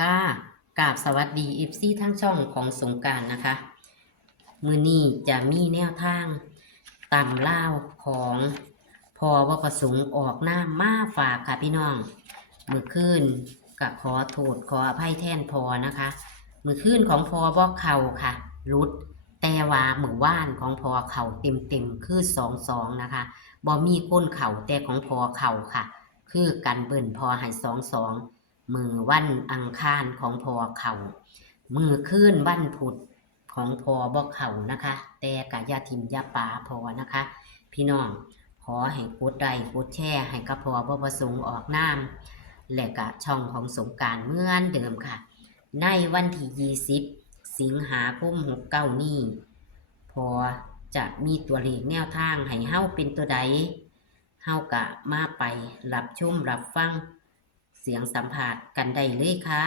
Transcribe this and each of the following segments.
ค่ะกราบสวัสดีFCทั้งช่องของสงกรานต์นะคะ มื้อนี้จะมีแนวทางตำลาวของพอว่าประสงค์ออกน้ำมาฝากค่ะพี่น้องมื้อคืนก็ขอโทษขออภัยแทนพอนะคะมื้อคืนของพอบ่เข้าค่ะรุดแต่ว่ามื้อว่านของพอเข้าเต็มๆคือ22นะคะบ่มีคนเข้าแต่ของพอเข้าค่ะ คือกันเบิ่นพอให้22มือวันอังคารของพอเข้ามือคืนวันพุธของพอบ่เข้านะคะ แต่กะอย่าทิ่มอย่าปาพอนะคะ พี่น้องขอให้กดไลค์กดแชร์ให้กับพอบ่ประสงค์ออกนามและกะช่องของสงกรานต์เหมือนเดิมค่ะ ในวันที่20สิงหาคม69นี้พอจะมีตัวเลขแนวทางให้เฮาเป็นตัวใดเฮากะมาไปรับชมรับฟังเสียงสัมภาษณ์กันได้เลยค่ะ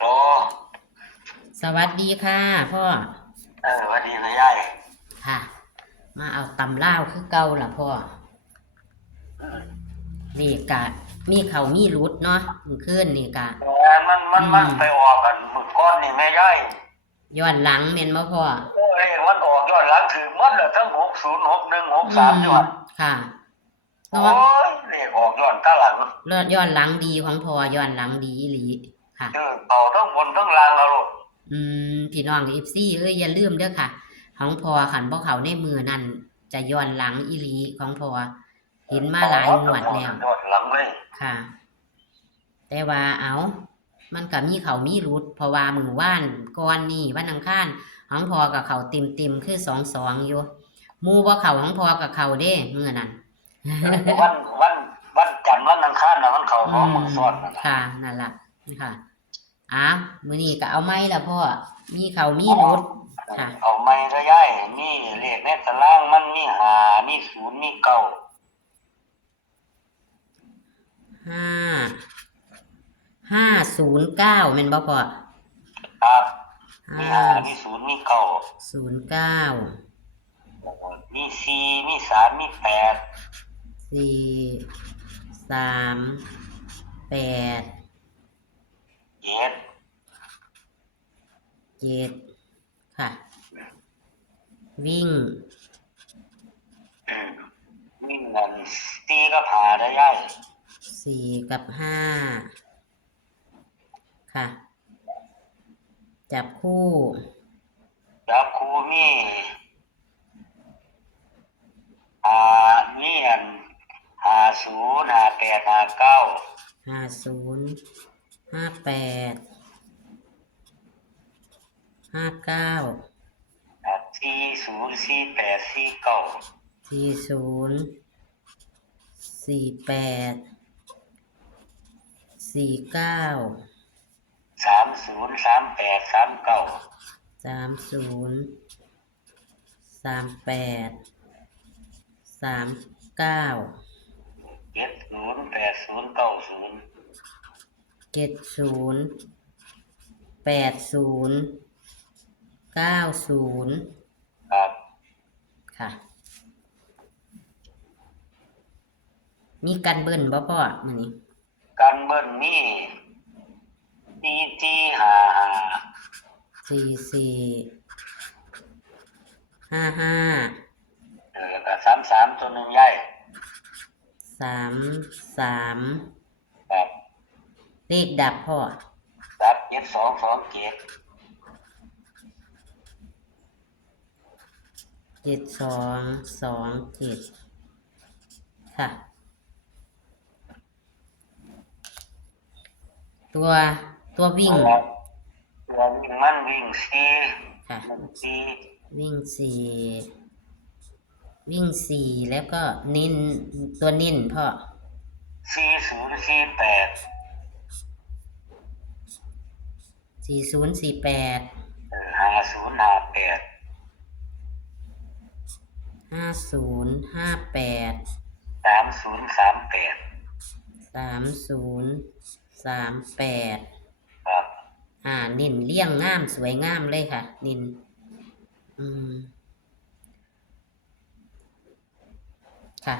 โอ้ สวัสดีค่ะพ่อสวัสดีเลยยายค่ะ มาเอาตำลาวคือเก่าล่ะพ่อนี่กะมีเขามีรุดเนาะมื้อคืนนี่กะมันไปออกกันมึกก้อนนี่แม่ยายย้อนหลังแม่นบ่พ่อเลขมันออกย้อนหลังถือหมดเลยทั้ง606163อยู่ค่ะโอ้ยเลขออกย้อนตาหลังย้อนหลังดีของพ่อย้อนหลังดีอีหลีค่ะเอาทั้งบนทั้งล่างเอาลูกพี่น้อง FC อย่าลืมเด้อค่ะของพ่อคันบ่เข้าในมือนั่นจะย้อนหลังอีหลีของพ่อเห็นมาหลายงวดแล้วย้อนหลังเลยค่ะ แต่ว่ามันก็มีเขามีรุดเพราะว่ามื้อวานก่อนนี้วันอังคารของพ่อก็เข้าเต็มๆคือ22อยู่หมู่บ่เข้าของพ่อก็เข้าเด้มื้อนั้นวันจันทร์วันอังคารน่ะมันเข้าของมือซ้อนค่ะนั่นล่ะค่ะมื้อนี้ก็เอาใหม่ล่ะพ่อมีเขามีรุดค่ะเอาใหม่เด้อยายมีเลขในตารางมันมี5มี0มี9 509แม่นบ่พ่อครับมี5มี0มี9 09มี4มี3มี8 4 3 8 7ค่ะวิ่งนั่น4กับ5ได้ยาย4กับ5ค่ะจับคู่มีมีอัน50 58 59 50 58 59 40 48 49 40 48 49 30 38 39 30 38 39 70 80 90 70 80 90ครับค่ะมีกันเบิ้ลบ่พ่อมื้อนี้กันเบิ้ลมี44 55แล้วก็33ตัวนึงยาย33ครับเลขดับพ่อดับ7227 7227ค่ะตัววิ่งมันวิ่ง4ค่ะวิ่ง4แล้วก็เน้นตัวเน้นพ่อ4048 4048 5058 5058 3038 3038ครับ เน้นเลี่ยงงามสวยงามเลยค่ะเน้นค่ะ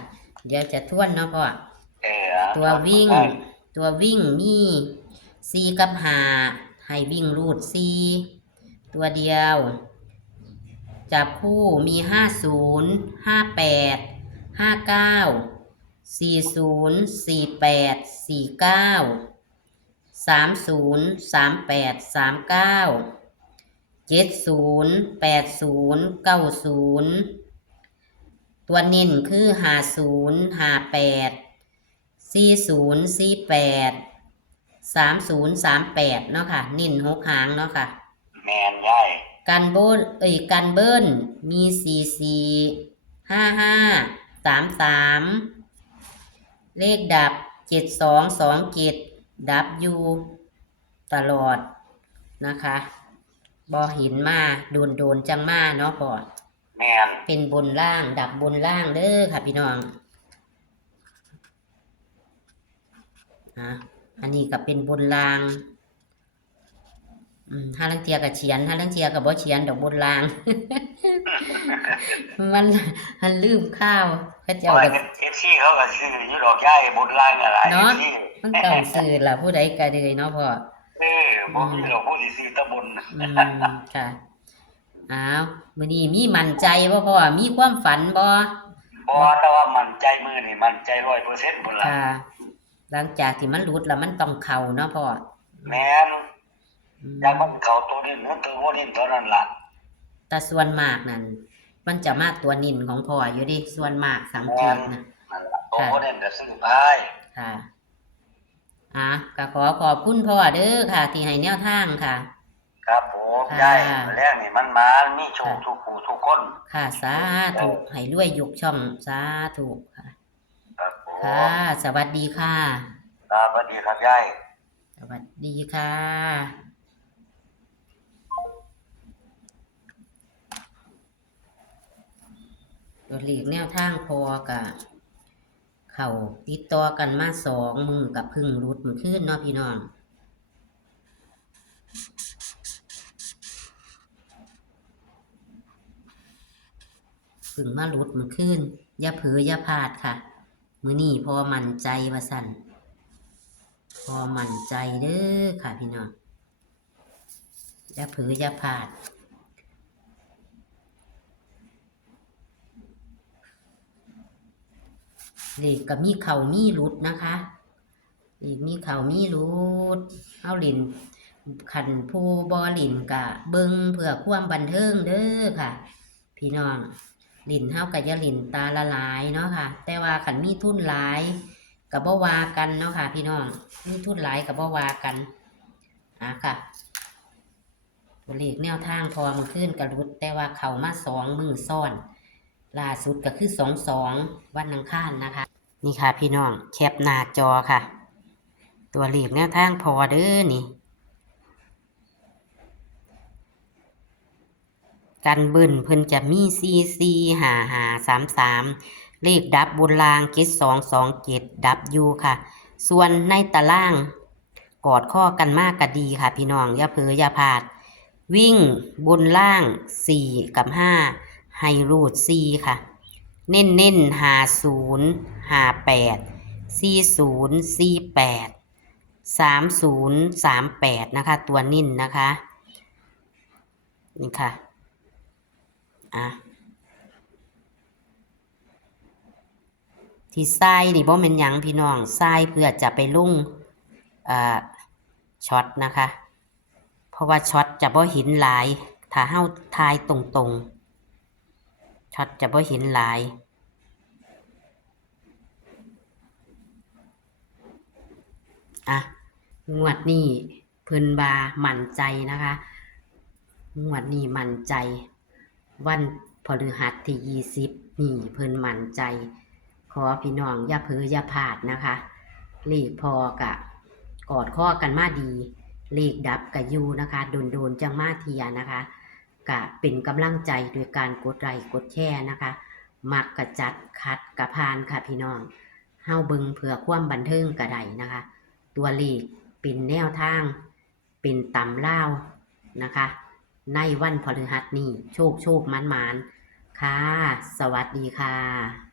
เดี๋ยวจะทวนเนาะพ่อตัววิ่งมี4กับ5ให้วิ่งรูด4ตัวเดียวจับคู่มี50 58 59 40 48 49 30 38 39 70 80 90ตัวเน้นคือ50 58 40 48 30 38เนาะค่ะเน้น6หางเนาะค่ะแมนย่ายกันเบิ้ลมี44 55 33เลขดับ72 27ดับอยู่ตลอดนะคะบ่เห็นมาโดนจังมาเนาะพ่อแมนเป็นบนล่างดับบนล่างเด้อค่ะพี่น้องอันนี้ก็เป็นบนล่างถ้าลังเทียกับเฉียนถ้าลังเทียกับบ่เฉียนดอกบนล่าง มันลืมข้าวเขาเจ้าก็เอฟซีเขาก็ซื้ออยู่ดอกย่ายบนล่างอะไรเนาะมันต้องซื้อล่ะผู้ใดก็เลยเนาะพ่อบ่มีหรอกผู้สิซื้อตะบนค่ะอ้าวมื้อนี้มีมั่นใจบ่พ่อมีความฝันบ่แต่ว่ามั่นใจมื้อนี่มั่นใจ 100% พุ่นล่ะค่ะหลังจากที่มันหลุดแล้วมันต้องเข้าเนาะพ่อแม่นอยากมันเข้าตัวนี้ตัวบ่นี้ตัวนั้นล่ะแต่ส่วนมากนั่นมันจะมาตัวนิ่นของพ่ออยู่ดิส่วนมากสังเกตนะตัวบ่นี้ก็ซื้อไปค่ะก็ขอบคุณพ่อเด้อค่ะที่ให้แนวทางค่ะครับผมได้แรกนี่มันมามีโชคทุกผู้ทุกคนค่ะสาธุให้รวยยกช่องสาธุค่ะค่ะสวัสดีค่ะสวัสดีครับยายสวัสดีค่ะตัวเลขแนวทางพอกะเข่าติดต่อกันมา2 มือกับพึ่งรุดมือขึ้นเนาะพี่น้องพึ่งมารุดมือขึ้นอย่าเผลออย่าพลาดค่ะมือนี่พอมั่นใจว่าสั่นพอมั่นใจเด้อค่ะพี่น้องอย่าเผลออย่าพลาดเลขก็มีเข่ามีรุดนะคะเลขมีเข่ามีรุดเอาหลินขันผู้บอหลินกะเบิงเพื่อความบันเทิงเด้อค่ะพี่น้องหลินเฮากับยาหลินตาละลายเนาะค่ะแต่ว่าขันมีทุนหลายกับบ่วากันเนาะค่ะพี่น้องมีทุนหลายกับบ่วากันค่ะตัวเลขแนวทางพอมันขึ้นกระรุดแต่ว่าเข่ามา2 มือซ้อนล่าสุดก็คือ22วันอังคารนะคะนี่ค่ะพี่น้องแคปหน้าจอค่ะตัวเลขแนวทางพอเด้อนี่กันเบิ้ลเพิ่นจะมี44 55 33เลขดับบนล่าง7227ดับอยู่ค่ะส่วนในตารางกอดข้อกันมากก็ดีค่ะพี่น้องอย่าเผลออย่าพลาดวิ่งบนล่าง4กับ5ให้รูด4ค่ะเน้น50 58 40 48 30 38นะคะตัวนิ่นนะคะนี่ค่ะที่ทรายนี่บ่แม่นหยังพี่น้องทรายเพื่อจะไปลงช็อตนะคะเพราะว่าช็อตจะบ่เห็นหลายถ้าเฮาทายตรงๆช็อตจะบ่เห็นหลายงวดนี้เพิ่นบามั่นใจนะคะงวดนี้มั่นใจวันพฤหัสที่20นี่เพิ่นมั่นใจขอพี่น้องอย่าเผลออย่าพลาดนะคะเลขพอกะกอดข้อกันมาดีเลขดับกะอยู่นะคะโดนจังมาเทียนะคะกะเป็นกำลังใจโดยการกดไลค์กดแชร์นะคะมักกะจัดคัดกะพานค่ะพี่น้องเฮาเบิ่งเพื่อความบันเทิงกะได้นะคะตัวเลขเป็นแนวทางเ เป็นตำล่าวนะคะ ในวันพฤหัสนี้โชคมันค่ะ สวัสดีค่ะ